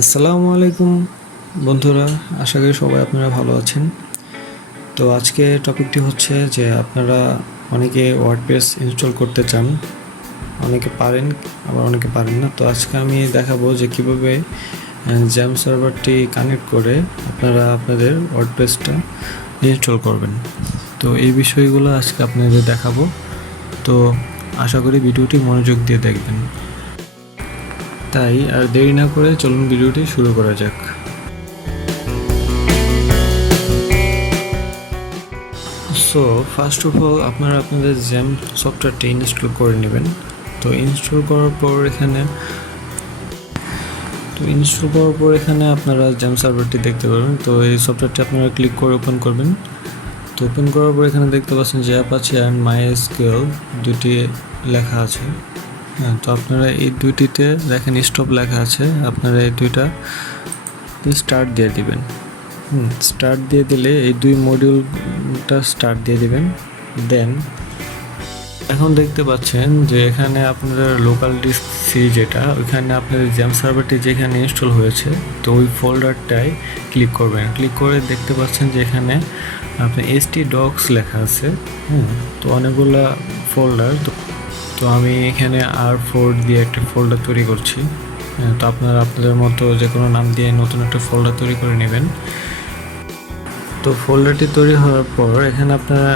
আসসালামু আলাইকুম বন্ধুরা, আশা করি সবাই আপনারা ভালো আছেন। তো আজকে টপিকটি হচ্ছে যে আপনারা অনেকে ওয়ার্ডপ্রেস ইনস্টল করতে চান, অনেকে পারেন আবার অনেকে পারেন না। তো আজকে আমি দেখাবো যে কীভাবে জ্যাম সার্ভারটি কানেক্ট করে আপনারা আপনাদের ওয়ার্ডপ্রেসটা ইনস্টল করবেন। তো এই বিষয়গুলো আজকে আপনাদের দেখাবো। তো আশা করি ভিডিওটি মনোযোগ দিয়ে দেখবেন। তাই আর দেরি না করে চলুন ভিডিওটি শুরু করা যাক। সো ফার্স্ট অফ অল আপনারা আপনাদের জ্যাম্প সফটওয়্যারটি ইনস্টল করে নেবেন। তো ইনস্টল করার পর এখানে আপনারা জ্যাম্প সার্ভারটি দেখতে পাবেন। তো এই সফটওয়্যারটি আপনারা ক্লিক করে ওপেন করবেন। তো ওপেন করার পর এখানে দেখতে পাচ্ছেন যে অ্যাপাচি অ্যান্ড MySQL দুটি লেখা আছে। হ্যাঁ, তো আপনারা এই দুইটিতে দেখেন স্টপ লেখা আছে, আপনারা এই দুইটা স্টার্ট দিয়ে দিবেন। স্টার্ট দিয়ে দিলে এই দুই মডিউলটা স্টার্ট দিয়ে দিবেন। দেন এখন দেখতে পাচ্ছেন যে এখানে আপনাদের লোকাল ডিস্ক সি যেটা, ওইখানে আপনাদের জ্যাম সার্ভারটি যেখানে ইনস্টল হয়েছে, তো ওই ফোল্ডারটায় ক্লিক করবেন। ক্লিক করে দেখতে পাচ্ছেন যে এখানে আপনার htdocs লেখা আছে। তো অনেকগুলা ফোল্ডার, তো আমি এখানে R4 দিয়ে একটা ফোল্ডার তৈরি করছি। তো আপনারা আপনাদের মতো যে কোনো নাম দিয়ে নতুন একটা ফোল্ডার তৈরি করে নেবেন। তো ফোল্ডারটি তৈরি হওয়ার পর এখানে আপনারা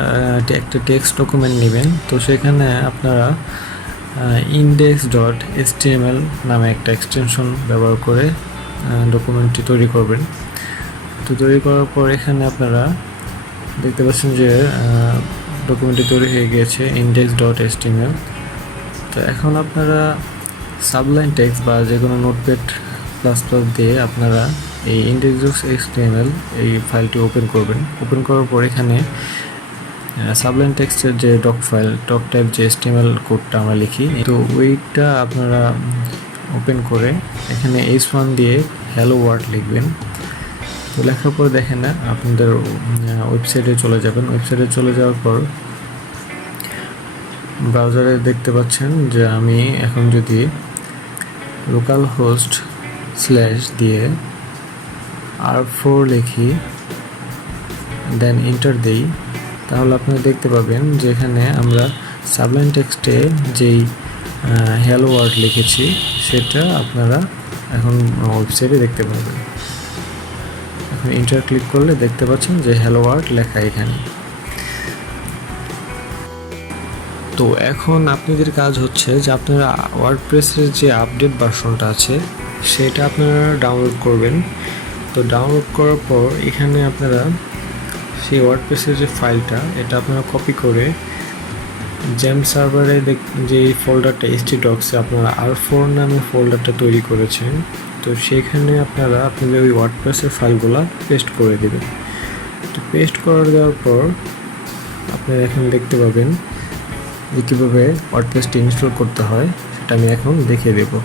একটা টেক্সট ডকুমেন্ট নেবেন। তো সেখানে আপনারা index.html নামে একটা এক্সটেনশন ব্যবহার করে ডকুমেন্টটি তৈরি করবেন। তো তৈরি করার পর এখানে আপনারা দেখতে পাচ্ছেন যে ডকুমেন্টটি তৈরি হয়ে গিয়েছে index.html। তো এখন আপনারা সাবলাইন টেক্সট বা যে কোনো নোটপ্যাড প্লাস দিয়ে আপনারা এই index.html এই ফাইলটি ওপেন করবেন। ওপেন করার পর এখানে সাবলাইন টেক্সটের যে ডক টাইপ যে HTML কোডটা আমরা লিখি, তো ওইটা আপনারা ওপেন করে এখানে h1 দিয়ে হ্যালো ওয়ার্ল্ড লিখবেন। তো লেখার পর দেখেন না আপনাদের ওয়েবসাইটে চলে যাবেন। ওয়েবসাইটে চলে যাওয়ার পর ব্রাউজারে দেখতে পাচ্ছেন যে আমি এখন যদি লোকালহোস্ট / দিয়ে R4 লিখি, দেন এন্টার দেই, তাহলে আপনারা দেখতে পাবেন যে এখানে আমরা সাবলাইন টেক্সটে যেই হ্যালো ওয়ার্ল্ড লিখেছি সেটা আপনারা এখন ওয়েবসাইটে দেখতে পাবেন। এখন এন্টার ক্লিক করলে দেখতে পাচ্ছেন যে হ্যালো ওয়ার্ল্ড লেখা এখানে। তো এখন আপনাদের কাজ হচ্ছে যে আপনারা ওয়ার্ডপ্রেসের যে আপডেট ভার্সনটা আছে সেটা আপনারা ডাউনলোড করবেন। তো ডাউনলোড করার পর এখানে আপনারা সেই ওয়ার্ডপ্রেসের যে ফাইলটা, এটা আপনারা কপি করে জ্যাম সার্ভারে যে ফোল্ডারটা htdocs আপনারা R4 নামে ফোল্ডারটা তৈরি করেছেন, তো সেখানে আপনারা আপনাদের ওই ওয়ার্ডপ্রেসের ফাইলগুলো পেস্ট করে দেবেন। তো পেস্ট করে দেওয়ার পর আপনারা এখন দেখতে পাবেন যে কীভাবে ওয়ার্ডপ্রেসটি ইনস্টল করতে হয় সেটা আমি এখন দেখিয়ে দেবো।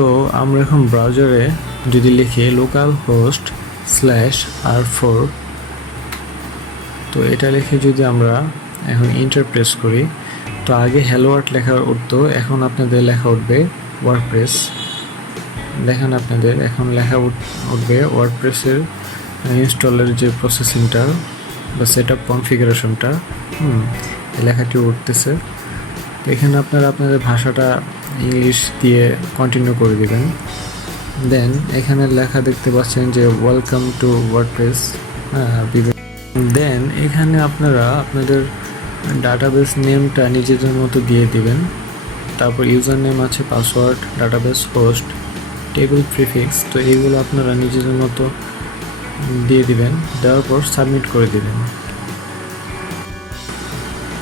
তো আমরা এখন ব্রাউজারে যদি লিখি localhost/R4, তো এটা লিখে যদি আমরা এখন এন্টার প্রেস করি, তো আগে হ্যালো ওয়ার্ল্ড লেখা উঠতো, এখন আপনাদের লেখা উঠবে ওয়ার্ডপ্রেস। দেখেন আপনাদের এখন লেখা উঠবে ওয়ার্ডপ্রেসের ইনস্টলের যে প্রসেসিংটা বা সেট আপ কনফিগারেশনটা, এই লেখাটি উঠতেছে। তো এখানে আপনারা আপনাদের ভাষাটা ইংলিশ দিয়ে কন্টিনিউ করে দিবেন। দেন এখানে লেখা দেখতে পাচ্ছেন যে ওয়েলকাম টু ওয়ার্ডপ্রেস। দেন এখানে আপনারা আপনাদের ডাটাবেস নেমটা নিজেদের মতো দিয়ে দিবেন। তারপর ইউজার নেম আছে, password, database host, table prefix, তো এইগুলো আপনারা নিজেদের মতো দিয়ে দিবেন। দেওয়ার পর সাবমিট করে দিবেন।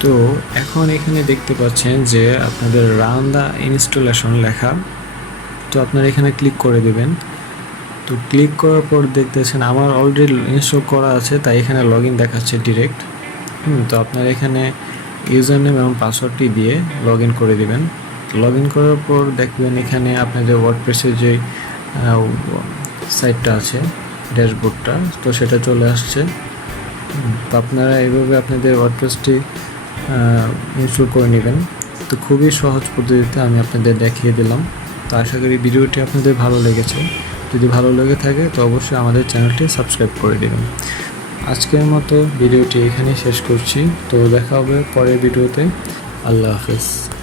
তো এখন এখানে দেখতে পাচ্ছেন যে আপনাদের রান দ্য ইনস্টলেশন লেখা, তো আপনারা এখানে ক্লিক করে দিবেন। তো ক্লিক করার পর দেখতেছেন আমার অলরেডি ইনস্টল করা আছে, তাই এখানে লগ ইন দেখাচ্ছে ডিরেক্ট। তো আপনারা এখানে ইউজার নেম এবং পাসওয়ার্ডটি দিয়ে লগ ইন করে দিবেন। লগ ইন করার পর দেখবেন এখানে আপনাদের ওয়ার্ডপ্রেসের যে সাইটটা আছে, ড্যাশবোর্ডটা, তো সেটা চলে আসছে। তো আপনারা এইভাবে আপনাদের ওয়ার্ডপ্রেসটি ইনস্টল করে নেবেন। তো খুবই সহজ পদ্ধতিতে আমি আপনাদের দেখিয়ে দিলাম। তো আশা করি ভিডিওটি আপনাদের ভালো লেগেছে। যদি ভালো লেগে থাকে তো অবশ্যই আমাদের চ্যানেলটি সাবস্ক্রাইব করে দেবেন। আজকের মতো ভিডিওটি এখানেই শেষ করছি। তো দেখা হবে পরের ভিডিওতে। আল্লাহ হাফেজ।